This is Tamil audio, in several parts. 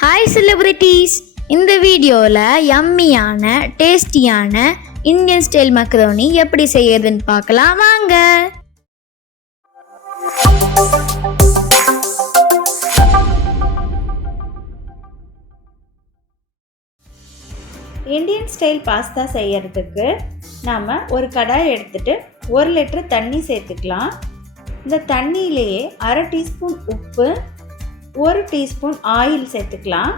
ஹாய் செலிபிரிட்டிஸ், இந்த வீடியோவில் யம்மியான டேஸ்டியான இந்தியன் ஸ்டைல் மக்ரோனி எப்படி செய்யறதுன்னு பார்க்கலாம் வாங்க. இந்தியன் ஸ்டைல் பாஸ்தா செய்யறதுக்கு நாம் ஒரு கடாய் எடுத்துட்டு 1 லிட்டர் தண்ணி சேர்த்துக்கலாம். இந்த தண்ணியிலேயே 1/2 டீஸ்பூன் உப்பு, 1 டீஸ்பூன் ஆயில் சேர்த்துக்கலாம்.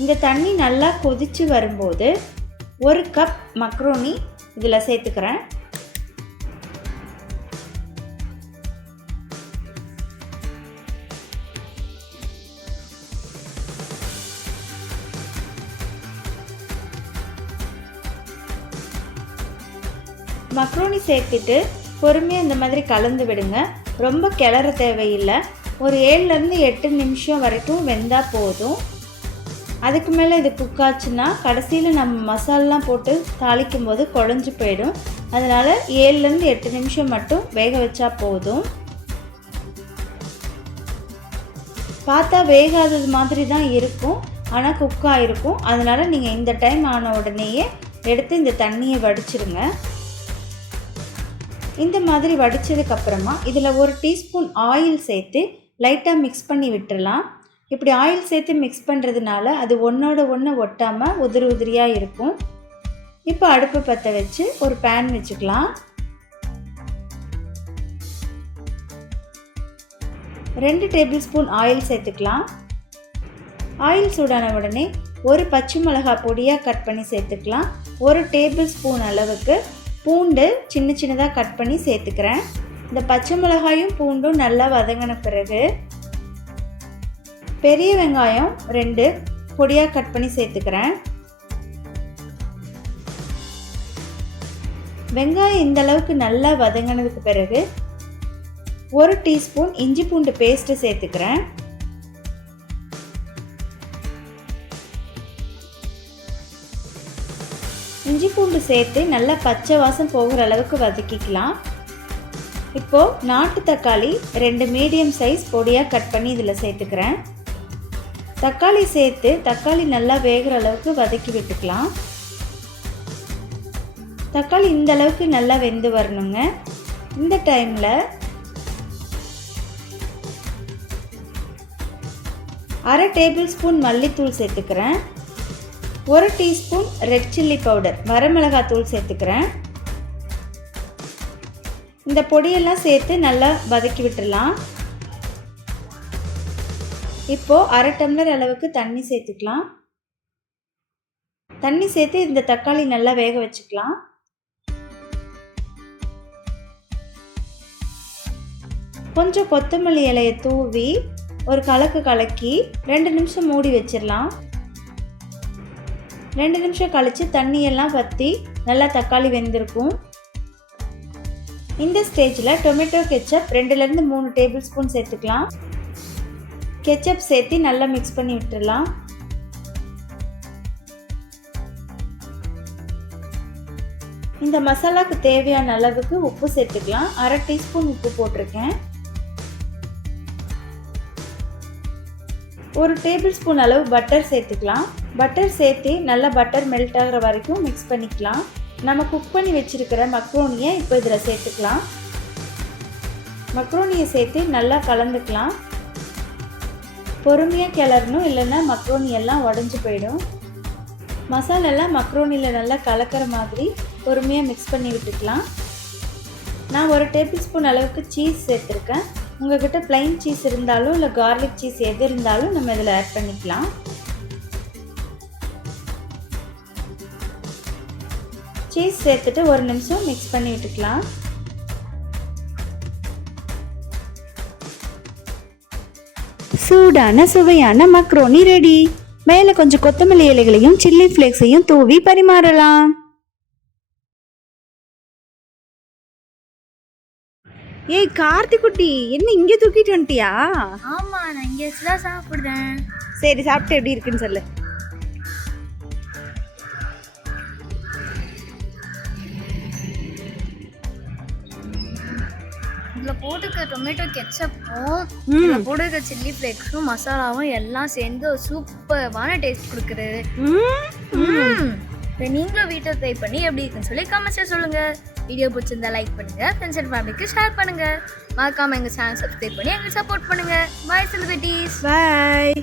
இந்த தண்ணி நல்லா கொதித்து வரும்போது 1 கப் மக்ரோனி இதில் சேர்த்துக்கிறேன். மக்ரோனி சேர்த்துட்டு பொறுமையாக இந்த மாதிரி கலந்து விடுங்க. ரொம்ப கிளற தேவையில்லை. ஒரு 7லேருந்து 8 நிமிஷம் வரைக்கும் வெந்தால் போதும். அதுக்கு மேலே இது குக் ஆச்சுன்னா கடைசியில் நம்ம மசாலாம் போட்டு தாளிக்கும் போது குழஞ்சி போயிடும். அதனால் 7லேருந்து 8 நிமிஷம் மட்டும் வேக வச்சா போதும். பார்த்தா வேகாதது மாதிரி தான் இருக்கும், ஆனால் குக் ஆகிருக்கும். அதனால் நீங்கள் இந்த டைம் ஆன உடனேயே எடுத்து இந்த தண்ணியை வடிச்சிடுங்க. இந்த மாதிரி வடித்ததுக்கப்புறமா இதில் 1 டீஸ்பூன் ஆயில் சேர்த்து லைட்டாக மிக்ஸ் பண்ணி விட்டுடலாம். இப்படி ஆயில் சேர்த்து மிக்ஸ் பண்ணுறதுனால அது ஒன்றோட ஒன்று ஒட்டாமல் உதிரி உதிரியாக இருக்கும். இப்போ அடுப்பு பற்ற வச்சு ஒரு பேன் வச்சுக்கலாம். 2 டேபிள் ஸ்பூன் ஆயில் சேர்த்துக்கலாம். ஆயில் சூடான உடனே 1 பச்சை மிளகாய் பொடியாக கட் பண்ணி சேர்த்துக்கலாம். 1 டேபிள் ஸ்பூன் அளவுக்கு பூண்டு சின்ன சின்னதாக கட் பண்ணி சேர்த்துக்கிறேன். இந்த பச்சை மிளகாயும் பூண்டும் நல்லா வதங்கின பிறகு பெரிய வெங்காயம் 2 பொடியாக கட் பண்ணி சேர்த்துக்கிறேன். வெங்காயம் இந்த அளவுக்கு நல்லா வதங்கினதுக்கு பிறகு 1 டீஸ்பூன் இஞ்சி பூண்டு பேஸ்ட்டு சேர்த்துக்கிறேன். இஞ்சி பூண்டு சேர்த்து நல்லா பச்சை வாசம் போகிற அளவுக்கு வதக்கிக்கலாம். இப்போது நாட்டு தக்காளி 2 மீடியம் சைஸ் பொடியாக கட் பண்ணி இதில் சேர்த்துக்கிறேன். தக்காளி சேர்த்து தக்காளி நல்லா வேகிற அளவுக்கு வதக்கி விட்டுக்கலாம். தக்காளி இந்த அளவுக்கு நல்லா வெந்து வரணுங்க. இந்த டைமில் 1/2 டேபிள் ஸ்பூன் மல்லித்தூள் சேர்த்துக்கிறேன். 1 டீஸ்பூன் ரெட் சில்லி பவுடர் வரமிளகாத்தூள் சேர்த்துக்கிறேன். இந்த பொடியெல்லாம் சேர்த்து நல்லா வதக்கி விட்டுடலாம். இப்போது 1/2 டம்ளர் அளவுக்கு தண்ணி சேர்த்துக்கலாம். தண்ணி சேர்த்து இந்த தக்காளி நல்லா வேக வச்சுக்கலாம். கொஞ்சம் கொத்தமல்லி இலையை தூவி ஒரு கலக்கு கலக்கி 2 நிமிஷம் மூடி வச்சிடலாம். 2 நிமிஷம் கழித்து தண்ணியெல்லாம் வற்றி நல்லா தக்காளி வெந்திருக்கும். இந்த ஸ்டேஜில் டொமேட்டோ கெச்சப் 2லேருந்து 3 டேபிள் ஸ்பூன் சேர்த்துக்கலாம். கெச்சப் சேர்த்து நல்லா மிக்ஸ் பண்ணி விட்டுடலாம். இந்த மசாலாவுக்கு தேவையான அளவுக்கு உப்பு சேர்த்துக்கலாம். 1/2 டீஸ்பூன் உப்பு போட்டிருக்கேன். 1 டேபிள் ஸ்பூன் அளவு பட்டர் சேர்த்துக்கலாம். பட்டர் சேர்த்து நல்லா பட்டர் மெல்ட் ஆகிற வரைக்கும் மிக்ஸ் பண்ணிக்கலாம். நம்ம குக் பண்ணி வச்சுருக்கிற மக்ரோனியை இப்போ இதில் சேர்த்துக்கலாம். மக்ரோனியை சேர்த்து நல்லா கலந்துக்கலாம். பொறுமையாக கிளறணும், இல்லைன்னா மக்ரோனி எல்லாம் உடஞ்சி போயிடும். மசாலெல்லாம் மக்ரோனியில் நல்லா கலக்கிற மாதிரி பொறுமையாக மிக்ஸ் பண்ணி விட்டுக்கலாம். நான் 1 டேபிள் ஸ்பூன் அளவுக்கு சீஸ் சேர்த்துருக்கேன். உங்கள்கிட்ட ப்ளைன் சீஸ் இருந்தாலும் இல்லை கார்லிக் சீஸ் எது இருந்தாலும் நம்ம இதில் ஆட் பண்ணிக்கலாம். சீஸ் சேர்த்துட்டு 1 நிமிஷம் மிக்ஸ் பண்ணி விட்டுக்கலாம். சூடான சுவையான மக்ரோனி ரெடி. மேலே கொஞ்சம் கொத்தமல்லி இலைகளையும் சில்லி ஃப்ளேக்ஸையும் தூவி பரிமாறலாம். ஏய் கார்த்திக்குட்டி, என்ன இங்கே தூக்கிட்டு வந்துட்டியா? ஆமா, நான் இங்கே வச்சுதான் சாப்பிடுறேன். சரி, சாப்பிட்டு எப்படி இருக்குன்னு சொல்லு. இதில் போட்டுக்க டொமேட்டோ கெச்சப்பும் போடுற சில்லி ஃப்ளேக்ஸும் மசாலாவும் எல்லாம் சேர்ந்து ஒரு சூப்பரான டேஸ்ட் கொடுக்குறது. நீங்களும் வீட்டை ட்ரை பண்ணி எப்படி இருக்குன்னு சொல்லி கமெண்ட்ஸ்ல சொல்லுங்க. வீடியோ பிடிச்சிருந்தா லைக் பண்ணுங்க, ஃப்ரெண்ட்ஸ் அண்ட் ஃபேமிலிக்கு ஷேர் பண்ணுங்க. மறக்காம எங்க சேனல் சப்ஸ்கிரைப் பண்ணி எங்களுக்கு சப்போர்ட் பண்ணுங்க. By celebrities. பாய்.